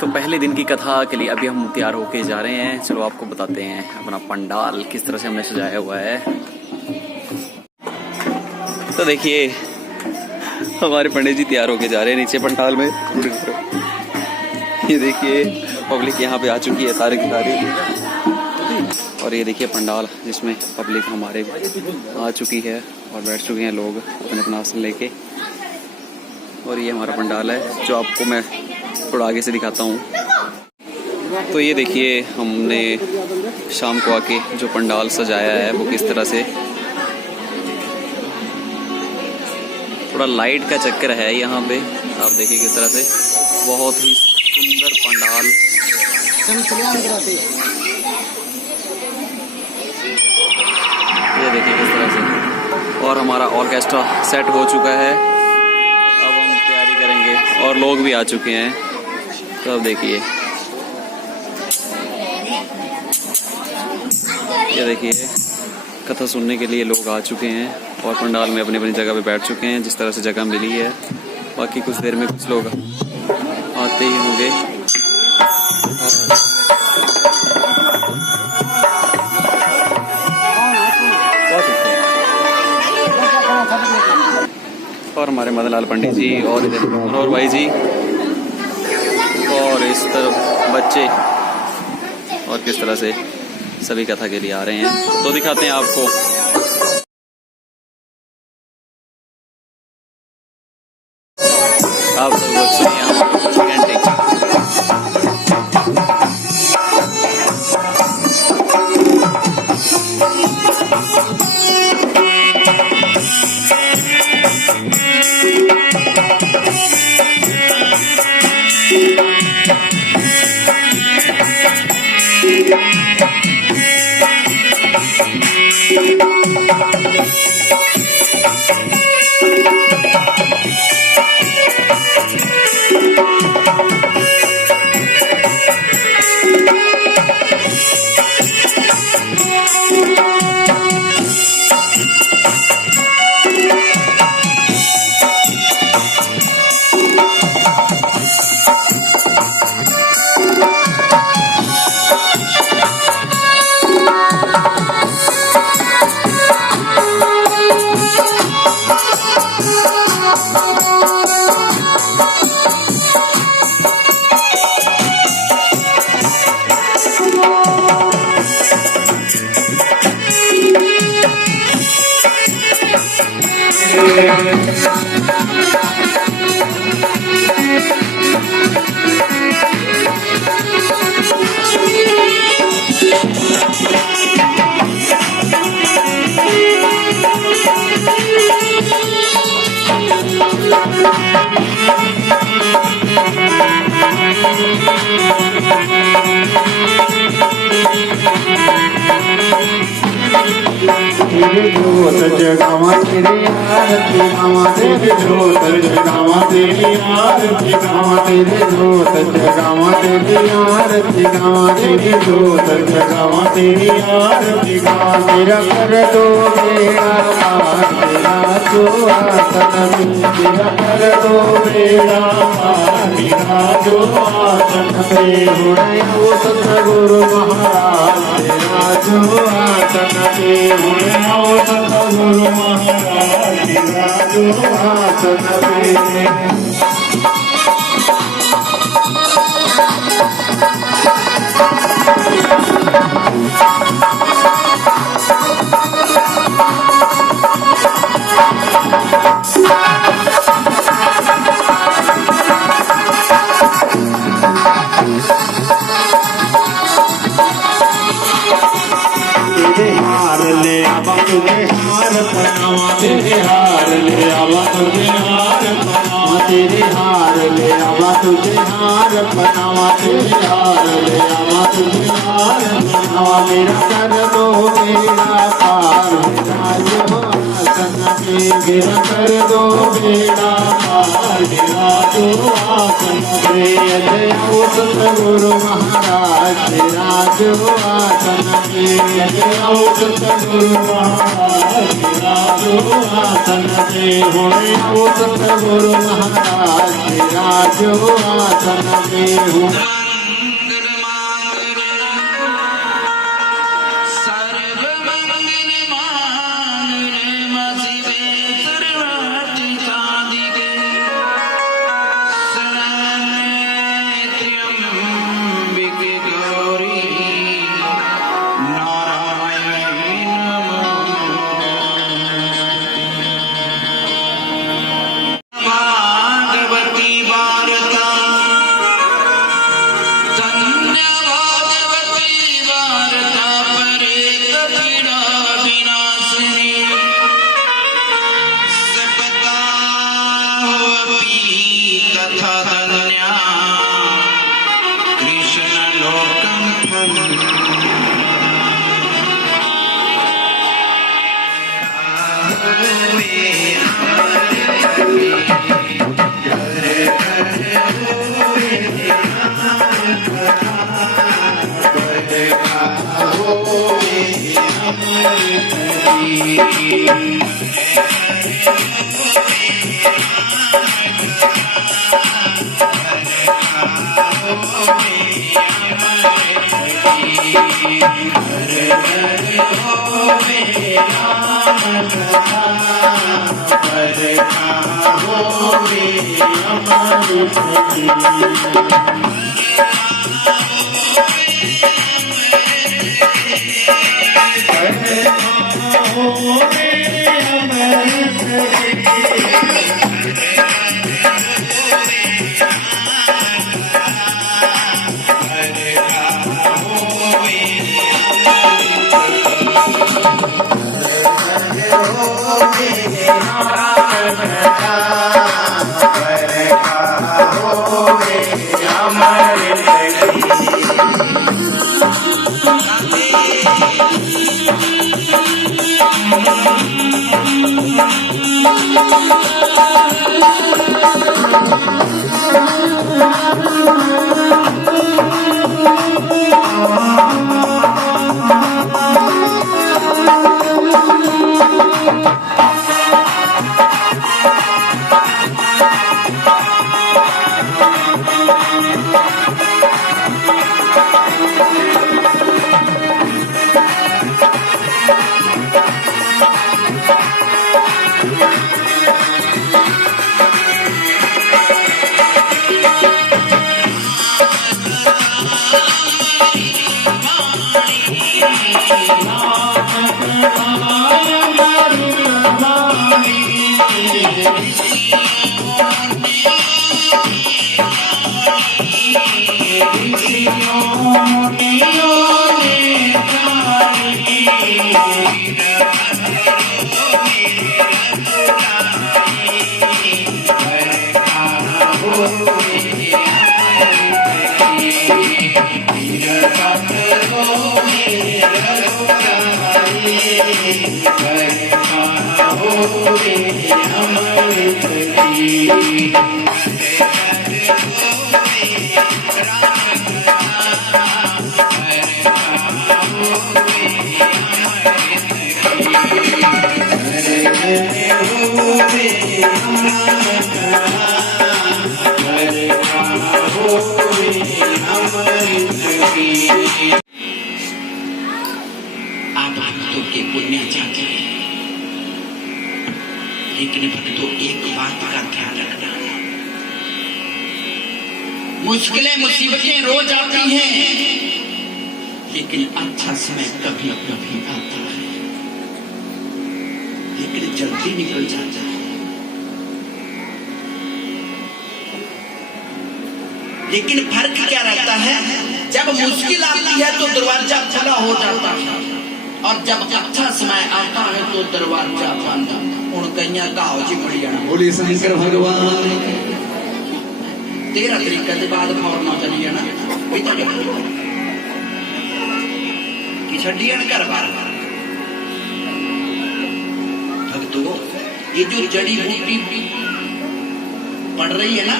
तो पहले दिन की कथा के लिए अभी हम तैयार होके जा रहे हैं। चलो आपको बताते हैं अपना पंडाल किस तरह से हमने सजाया हुआ है। तो देखिए हमारे पंडित जी तैयार होके जा रहे हैं नीचे पंडाल में। ये देखिए पब्लिक यहाँ पे आ चुकी है सारी की सारी। और ये देखिए पंडाल जिसमें पब्लिक हमारे आ चुकी है और बैठ चुके हैं लोग अपने अपना आसन लेके। और ये हमारा पंडाल है जो आपको मैं थोड़ा आगे से दिखाता हूँ। तो ये देखिए हमने शाम को आके जो पंडाल सजाया है वो किस तरह से, थोड़ा लाइट का चक्कर है यहाँ पे। आप देखिए किस तरह से बहुत ही सुंदर पंडाल। ये देखिए किस तरह से। और हमारा ऑर्केस्ट्रा सेट हो चुका है, अब हम तैयारी करेंगे और लोग भी आ चुके हैं। तो अब देखिए ये देखिए कथा सुनने के लिए लोग आ चुके हैं और पंडाल में अपनी अपनी जगह पे बैठ चुके हैं जिस तरह से जगह मिली है। बाकी कुछ देर में कुछ लोग आते ही होंगे। और हमारे मदनलाल पंडित जी और इधर मनोहर भाई जी और इस तरफ बच्चे और किस तरह से सभी कथा के लिए आ रहे हैं। तो दिखाते हैं आपको। आप लोग सुनिए घंटे तेरे जोत जगावा तेरी आरती गावा तेरे जोत जगावा तेरी आरती गावा तेरे जोत जगावा तेरी आरती गावा तेरे जोत जगावा तेरी आरती गावा तेरा कर दो बेड़ा पार तेरा जो आसन में तेरा कर दो बेड़ा पार तेरा जो आसन में हो सतगुरु महाराज तेरा जो आसन में हो सतगुरु महाराज तेरा जो आसन में। तेरे हार ले आवा तुझे हार पनावा तेरे हार ले आवा तुझे हार पनावा तेरे हार ले आवा तुझे हार पनावा तेरे हार ले आवा तुझे हार पनावा मेरा कर दो मेरा पार मेरा जो आसन के गिरा कर दो बेड़ा पार गिरा दो आसन पे जय सतगुरु महाराज विराज आसन पे जय सतगुरु महाराज विराज आसन पे होए सतगुरु महाराज विराज आसन पे हो आप भक्तों के पुण्य चाहते हैं, लेकिन भक्तों एक बात का ध्यान रखना, मुश्किलें मुसीबतें रोज आती हैं, लेकिन अच्छा समय कभी कभी आता है, लेकिन जल्दी निकल जाता है। लेकिन फर्क क्या रहता है, जब मुश्किल आती है तो दरवाजा खुला हो जाता है, और जब अच्छा समय आता है तो दरवाजा बंद। उन कईया गाओ जी मरियाना बोली शंकर भगवान 13 तरीक के बाद फौरन चली जाना पिता जी कि छड़ियन घर बार भक्तों ये जो जड़ी बूटी पड़ रही है ना,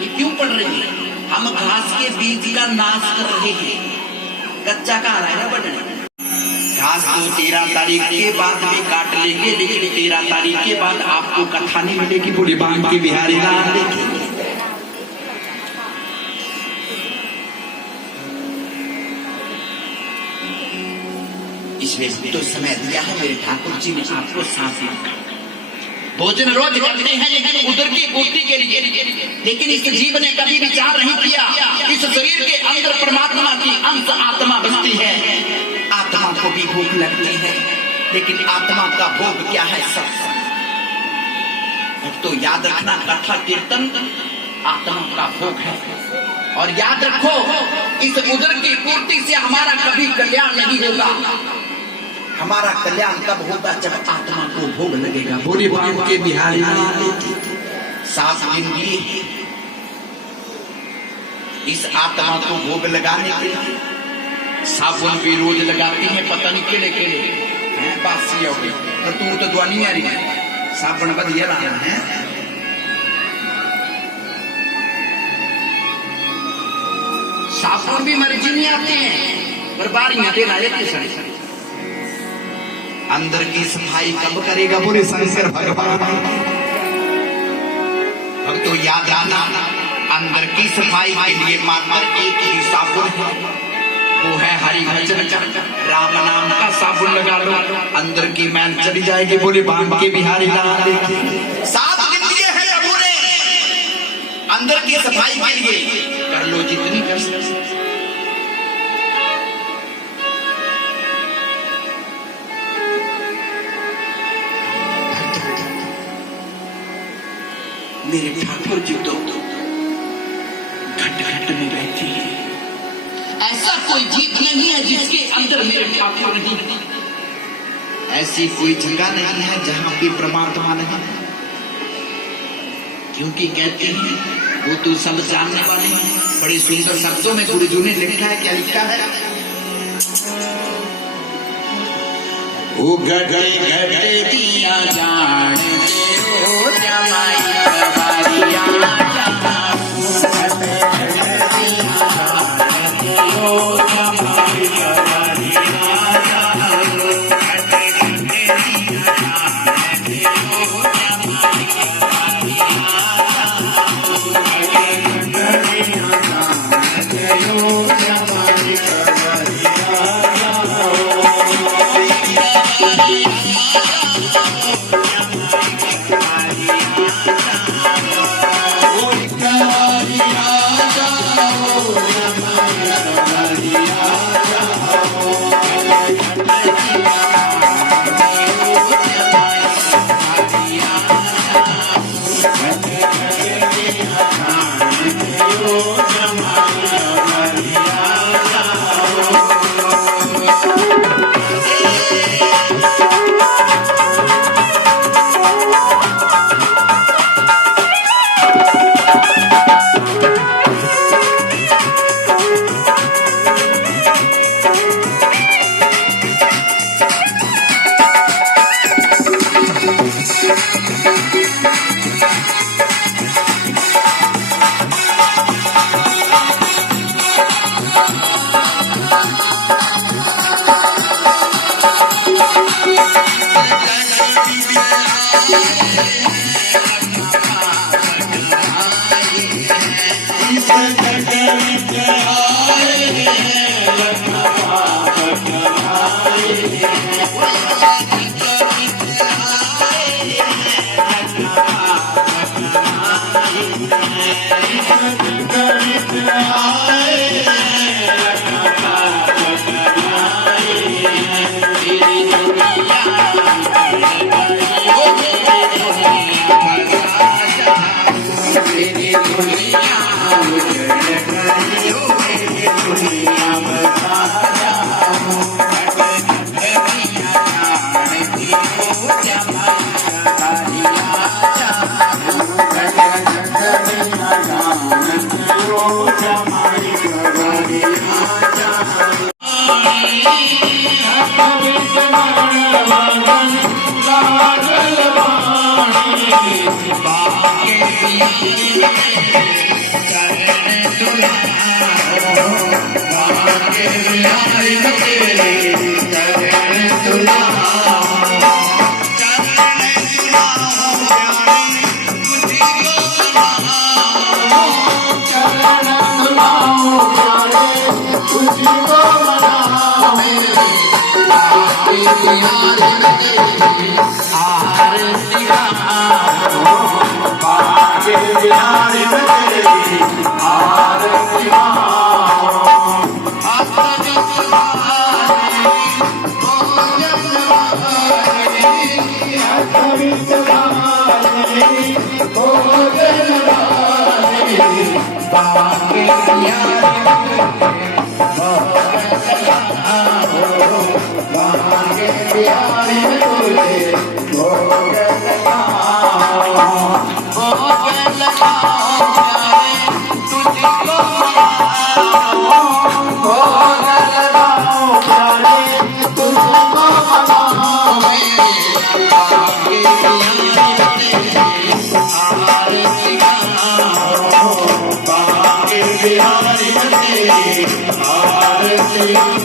ये क्यों पड़ रही है? हम घास के बीज का नाश कर रहे हैं। कच्चा का आ रहा है ना बढ़ने। घास को 13 तारीख के बाद भी काट लेंगे, लेकिन 13 तारीख के बाद आपको कथा नहीं मिलेगी। पूरी बांग के बिहारी लाल देखेंगे। इसमें तो समय दिया है मेरे ठाकुर जी ने आपको 7 लाख का भोजन रोज करते हैं, लेकिन उदर की पूर्ति के लिए। लेकिन इस जीव ने कभी विचार नहीं किया इस शरीर के अंदर परमात्मा की अंश आत्मा बसती है। आत्मा को भी भूख लगती है, लेकिन आत्मा का भोग क्या है? सत्संग। तो याद रखना, कथा कीर्तन आत्मा का भोग है। और याद रखो, इस उदर की पूर्ति से हमारा कभी कल्याण नहीं होगा। हमारा कल्याण तब होगा जब आत्मा को भोग लगेगा। बोले बाम के बिहारी 7 दिन दिए इस आत्मा को भोग लगाने के लिए। साबुन भी रोज लगाती है, पता नहीं केले केले बासी हो गई, पर तू तो दुआ नहीं आ रही है। साबुन बढ़िया लाना है। साबुन भी मर्जी नहीं आते हैं, पर बारियां देना एक अंदर की सफाई कब करेगा? बोले शंकर भगवान। अब तो याद आना, अंदर की सफाई के लिए मात्र एक ही साबुन है, वो है हरि भजन। राम नाम का साबुन लगा लो, अंदर की मैल चली जाएगी। बोले बाम के बिहारी लाल। 7 दिन दिए हैं प्रभु ने अंदर की सफाई के लिए। कर लो जितनी कर सकते। मेरे ठाकुर जी तो घट घट में बैठे हैं। ऐसा कोई जीव नहीं है जिसके अंदर मेरे ठाकुर नहीं। ऐसी कोई जगह नहीं है जहां पे परमात्मा नहीं। क्योंकि कहते हैं वो तो सब जानने वाले हैं। बड़े सुंदर शब्दों में गुरुजी ने लिखा है। क्या लिखा है? ओ घटे घटे दिया जानते हो जमाई भगवान आरती